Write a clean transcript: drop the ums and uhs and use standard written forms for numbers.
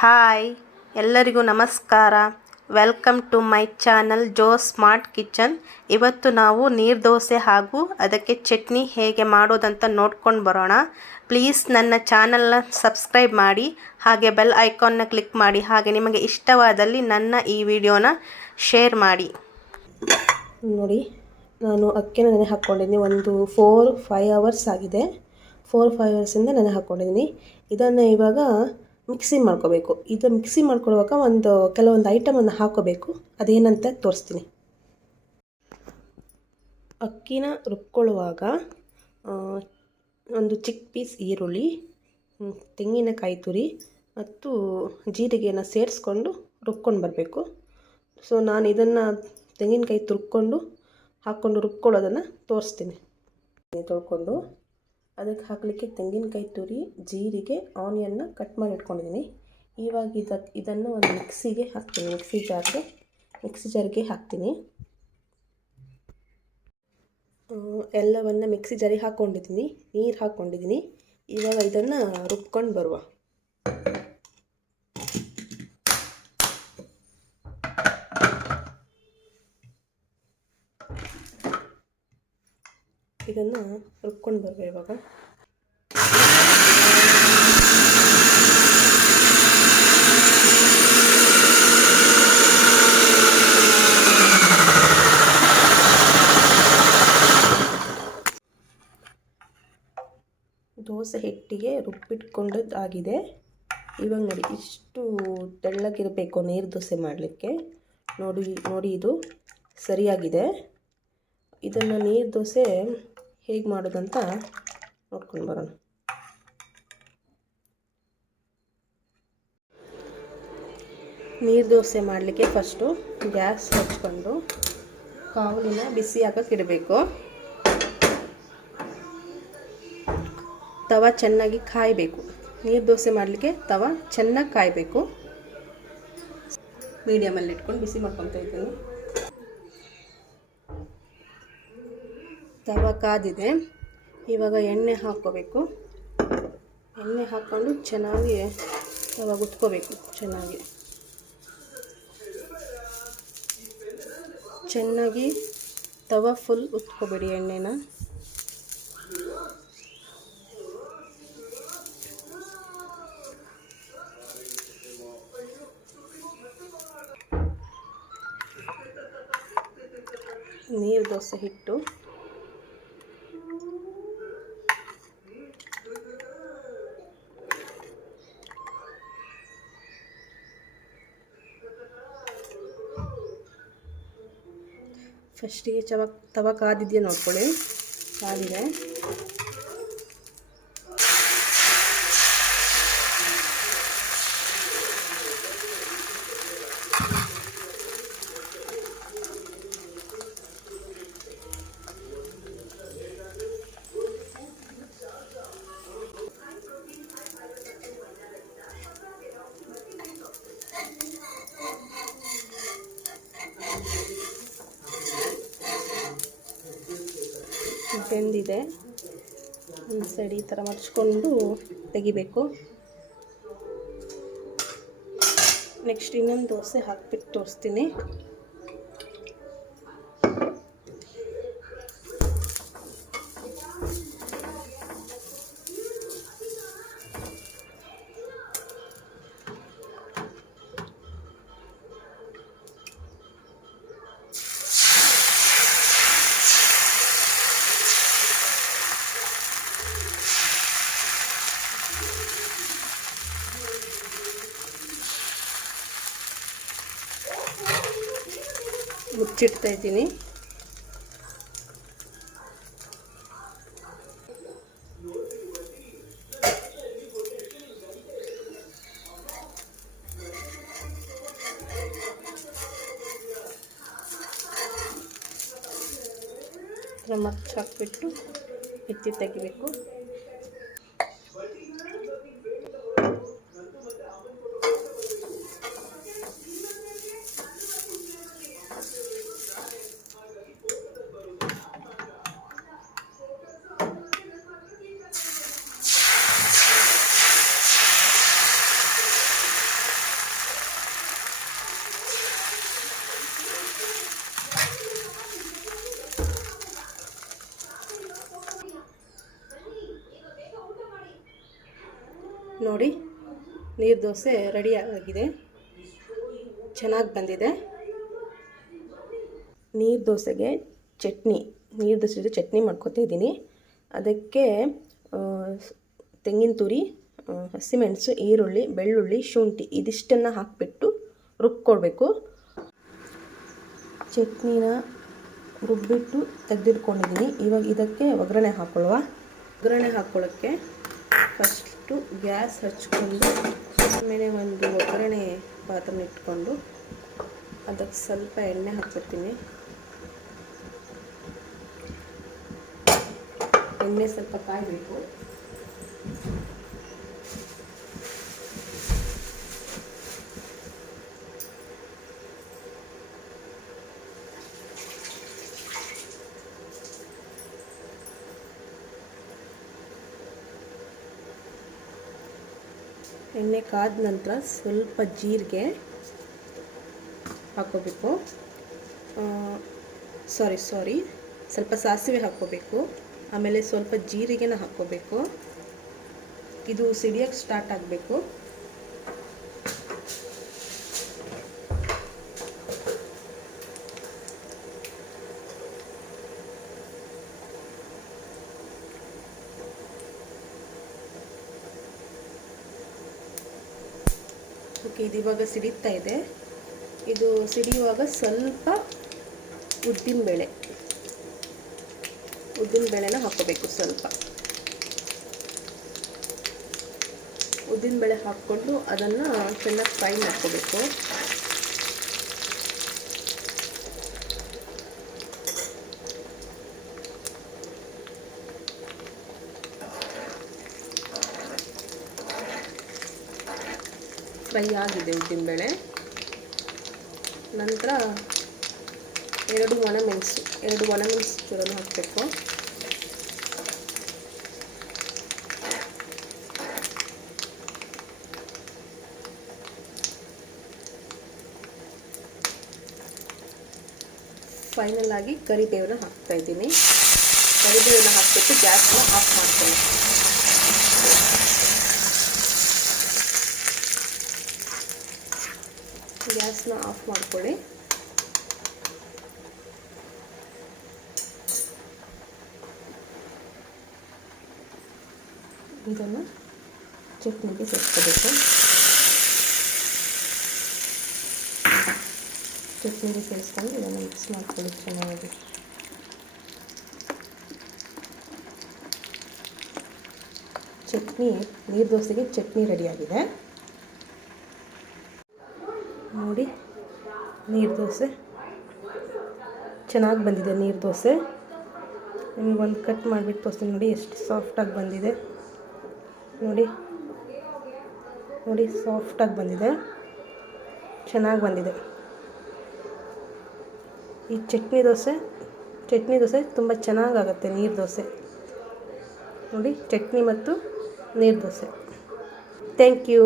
Hi, ಎಲ್ಲರಿಗೂ ನಮಸ್ಕಾರ. Welcome to my channel Jo smart kitchen. ಇವತ್ತು ನಾವು ನೀರು ದೋಸೆ ಹಾಗೂ ಅದಕ್ಕೆ ಚಟ್ನಿ ಹೇಗೆ ಮಾಡೋದಂತ ನೋಡ್ಕೊಂಡು ಬರೋಣ. ಪ್ಲೀಸ್ ನನ್ನ ಚಾನಲ್ನ ಸಬ್ಸ್ಕ್ರೈಬ್ ಮಾಡಿ, ಹಾಗೆ ಬೆಲ್ ಐಕಾನ್ನ ಕ್ಲಿಕ್ ಮಾಡಿ, ಹಾಗೆ ನಿಮಗೆ ಇಷ್ಟವಾದಲ್ಲಿ ನನ್ನ ಈ ವಿಡಿಯೋನ ಶೇರ್ ಮಾಡಿ. ನೋಡಿ, ನಾನು ಅಕ್ಕಿನ ನೆನೆ ಹಾಕ್ಕೊಂಡಿದ್ದೀನಿ. ಒಂದು 4-5 ಅವರ್ಸ್ ಆಗಿದೆ. 4-5 ಅವರ್ಸಿಂದ ನೆನೆ ಹಾಕ್ಕೊಂಡಿದ್ದೀನಿ. ಇದನ್ನು ಇವಾಗ ಮಿಕ್ಸಿ ಮಾಡ್ಕೋಬೇಕು. ಇದು ಮಿಕ್ಸಿ ಮಾಡ್ಕೊಳ್ಳುವಾಗ ಕೆಲವೊಂದು ಐಟಮನ್ನು ಹಾಕೋಬೇಕು. ಅದೇನಂತ ತೋರಿಸ್ತೀನಿ. ಅಕ್ಕಿನ ರುಬ್ಕೊಳ್ಳುವಾಗ ಒಂದು ಚಿಕ್ಕ ಪೀಸ್ ಈರುಳ್ಳಿ, ತೆಂಗಿನಕಾಯಿ ತುರಿ ಮತ್ತು ಜೀರಿಗೆನ ಸೇರಿಸ್ಕೊಂಡು ರುಬ್ಕೊಂಡು ಬರಬೇಕು. ಸೊ ನಾನು ಇದನ್ನು ತೆಂಗಿನಕಾಯಿ ತುರ್ಕೊಂಡು ಹಾಕ್ಕೊಂಡು ರುಬ್ಕೊಳ್ಳೋದನ್ನು ತೋರಿಸ್ತೀನಿ. ತೊಳ್ಕೊಂಡು ಅದಕ್ಕೆ ಹಾಕಲಿಕ್ಕೆ ತೆಂಗಿನಕಾಯಿ ತುರಿ, ಜೀರಿಗೆ, ಆನಿಯನ್ನ ಕಟ್ ಮಾಡಿ ಇಟ್ಕೊಂಡಿದ್ದೀನಿ. ಇವಾಗ ಇದನ್ನು ಒಂದು ಮಿಕ್ಸಿ ಜಾರ್ಗೆ ಹಾಕ್ತೀನಿ. ಎಲ್ಲವನ್ನು ಮಿಕ್ಸಿ ಜಾರಿಗೆ ಹಾಕ್ಕೊಂಡಿದ್ದೀನಿ. ನೀರು ಹಾಕ್ಕೊಂಡಿದ್ದೀನಿ. ಇವಾಗ ಇದನ್ನು ರುಬ್ಕೊಂಡು ಬರುವ. ಇದನ್ನು ರುಬ್ಕೊಂಡು ಬರುವ. ಇವಾಗ ದೋಸೆ ಹಿಟ್ಟಿಗೆ ರುಬ್ಬಿಟ್ಕೊಂಡದ್ದಾಗಿದೆ. ಇವಾಗ ನೋಡಿ, ಇಷ್ಟು ತೆಳ್ಳಗಿರಬೇಕು ನೀರು ದೋಸೆ ಮಾಡಲಿಕ್ಕೆ. ನೋಡಿ ಇದು ಸರಿಯಾಗಿದೆ. ಇದನ್ನು ನೀರು ದೋಸೆ ಹೇಗೆ ಮಾಡೋದಂತ ನೋಡ್ಕೊಂಡು ಬರೋಣ. ನೀರು ದೋಸೆ ಮಾಡಲಿಕ್ಕೆ ಫಸ್ಟು ಗ್ಯಾಸ್ ಹಚ್ಕೊಂಡು ಕಾವಲಿನ ಬಿಸಿ ಆಗಕ್ಕೆ ಇಡಬೇಕು. ತವ ಚೆನ್ನಾಗಿ ಕಾಯಬೇಕು. ನೀರು ದೋಸೆ ಮಾಡಲಿಕ್ಕೆ ತವ ಚೆನ್ನಾಗಿ ಕಾಯಬೇಕು. ಮೀಡಿಯಮಲ್ಲಿ ಇಟ್ಕೊಂಡು ಬಿಸಿ ಮಾಡ್ಕೊತಾ ಇದ್ದೀನಿ. ತವ ಕಾದಿದೆ. ಇವಾಗ ಎಣ್ಣೆ ಹಾಕ್ಕೋಬೇಕು. ಎಣ್ಣೆ ಹಾಕ್ಕೊಂಡು ಚೆನ್ನಾಗಿ ತವ ಉತ್ಕೋಬೇಕು. ಚೆನ್ನಾಗಿ ತವ ಫುಲ್ ಉತ್ಕೋಬೇಡಿ ಎಣ್ಣೆನ. ನೀರು ದೋಸೆ ಹಿಟ್ಟು ಫಸ್ಟಿಗೆ ತವ ಕಾದಿದೆಯಾ ನೋಡ್ಕೊಳ್ಳಿ. ಕಾದಿದೆ. ಬೆಂದಿದೆ. ಒಂದು ಸೈಡ್ ಈ ಥರ ಮಡ್ಚ್ಕೊಂಡು ತೆಗಿಬೇಕು. ನೆಕ್ಸ್ಟ್ ಇನ್ನೊಂದು ದೋಸೆ ಹಾಕ್ಬಿಟ್ಟು ತೋರಿಸ್ತೀನಿ. ಮುಚ್ಚಿಡ್ತಾ ಇದ್ದೀನಿ. ಮಚ್ಚ ಹಾಕ್ಬಿಟ್ಟು ಎತ್ತಿ ತೆಗಿಬೇಕು. ನೀರು ದೋಸೆ ರೆಡಿ ಆಗಿದೆ, ಚೆನ್ನಾಗಿ ಬಂದಿದೆ. ನೀರು ದೋಸೆಗೆ ನೀರು ದೋಸೆ ಜೊತೆ ಚಟ್ನಿ ಮಾಡ್ಕೊತಾ ಇದ್ದೀನಿ. ಅದಕ್ಕೆ ತೆಂಗಿನ ತುರಿ, ಹಸಿಮೆಣಸು, ಈರುಳ್ಳಿ, ಬೆಳ್ಳುಳ್ಳಿ, ಶುಂಠಿ ಇದಿಷ್ಟನ್ನು ಹಾಕಿಬಿಟ್ಟು ರುಬ್ಕೊಳ್ಬೇಕು. ಚಟ್ನಿನ ರುಬ್ಬಿಟ್ಟು ತೆಗೆದಿಟ್ಕೊಂಡಿದ್ದೀನಿ. ಇವಾಗ ಇದಕ್ಕೆ ಒಗ್ಗರಣೆ ಹಾಕ್ಕೊಳ್ಳೋಕ್ಕೆ ಫಸ್ಟು ಗ್ಯಾಸ್ ಹಚ್ಕೊಂಡು ಆಮೇಲೆ ಒಂದು ಒಗ್ಗರಣೆ ಪಾತ್ರೆನ ಇಟ್ಕೊಂಡು ಅದಕ್ಕೆ ಸ್ವಲ್ಪ ಎಣ್ಣೆ ಹಾಕ್ಬಿಡ್ತೀನಿ. ಎಣ್ಣೆ ಸ್ವಲ್ಪ ಕಾಯಬೇಕು. ಎಣ್ಣೆ ಕಾದ ನಂತರ ಸ್ವಲ್ಪ ಜೀರಿಗೆ ಹಾಕ್ಕೋಬೇಕು. ಸ್ವಲ್ಪ ಸಾಸಿವೆ ಹಾಕ್ಕೋಬೇಕು. ಆಮೇಲೆ ಸ್ವಲ್ಪ ಜೀರಿಗೆನ ಹಾಕ್ಕೋಬೇಕು. ಇದು ಸಿಡಿಯೋಕ್ಕೆ ಸ್ಟಾರ್ಟ್ ಆಗಬೇಕು. ಓಕೆ, ಇದು ಇವಾಗ ಸಿಡಿತಾ ಇದೆ. ಇದು ಸಿಡಿಯುವಾಗ ಸ್ವಲ್ಪ ಉದ್ದಿನಬೇಳೆನ ಹಾಕ್ಕೋಬೇಕು. ಸ್ವಲ್ಪ ಉದ್ದಿನಬೇಳೆ ಹಾಕ್ಕೊಂಡು ಅದನ್ನು ಚೆನ್ನಾಗಿ ಫ್ರೈ ಮಾಡ್ಕೋಬೇಕು. ಫ್ರೈ ಆಗಿದೆ ಉದ್ದಿನಬೇಳೆ. ನಂತರ ಎರಡು ಒಣಮೆಣಸು ಚೂರನ್ನು ಹಾಕಬೇಕು. ಫೈನಲ್ ಆಗಿ ಕರಿಬೇವನ್ನ ಹಾಕ್ತಾ ಇದ್ದೀನಿ. ಕರಿಬೇವನ್ನ ಹಾಕ್ಬಿಟ್ಟು ಗ್ಯಾಸ್ನ ಆಫ್ ಮಾಡ್ಕೊಳ್ಳಿ. ಗ್ಯಾಸ್ನ ಆಫ್ ಮಾಡ್ಕೊಳ್ಳಿ. ಇದನ್ನು ಚಟ್ನಿಗೆ ಸೇರಿಸ್ಕೋಬೇಕು. ಚಟ್ನಿಗೆ ಸೇರಿಸ್ಕೊಂಡು ಇದನ್ನು ಮಿಕ್ಸ್ ಮಾಡ್ಕೊಳ್ಳಿ ಚೆನ್ನಾಗಿ. ನೀರು ದೋಸೆಗೆ ಚಟ್ನಿ ರೆಡಿಯಾಗಿದೆ ನೋಡಿ. ನೀರು ದೋಸೆ ಚೆನ್ನಾಗಿ ಬಂದಿದೆ. ನೀರು ದೋಸೆ ನಿಮಗೊಂದು ಕಟ್ ಮಾಡಿಬಿಟ್ಟು ತೋರಿಸ್ತೀನಿ ನೋಡಿ, ಎಷ್ಟು ಸಾಫ್ಟಾಗಿ ಬಂದಿದೆ ನೋಡಿ. ಸಾಫ್ಟಾಗಿ ಬಂದಿದೆ, ಚೆನ್ನಾಗಿ ಬಂದಿದೆ. ಈ ಚಟ್ನಿ ದೋಸೆ ತುಂಬ ಚೆನ್ನಾಗಾಗುತ್ತೆ. ನೀರು ದೋಸೆ ನೋಡಿ, ಚಟ್ನಿ ಮತ್ತು ನೀರು ದೋಸೆ. Thank you.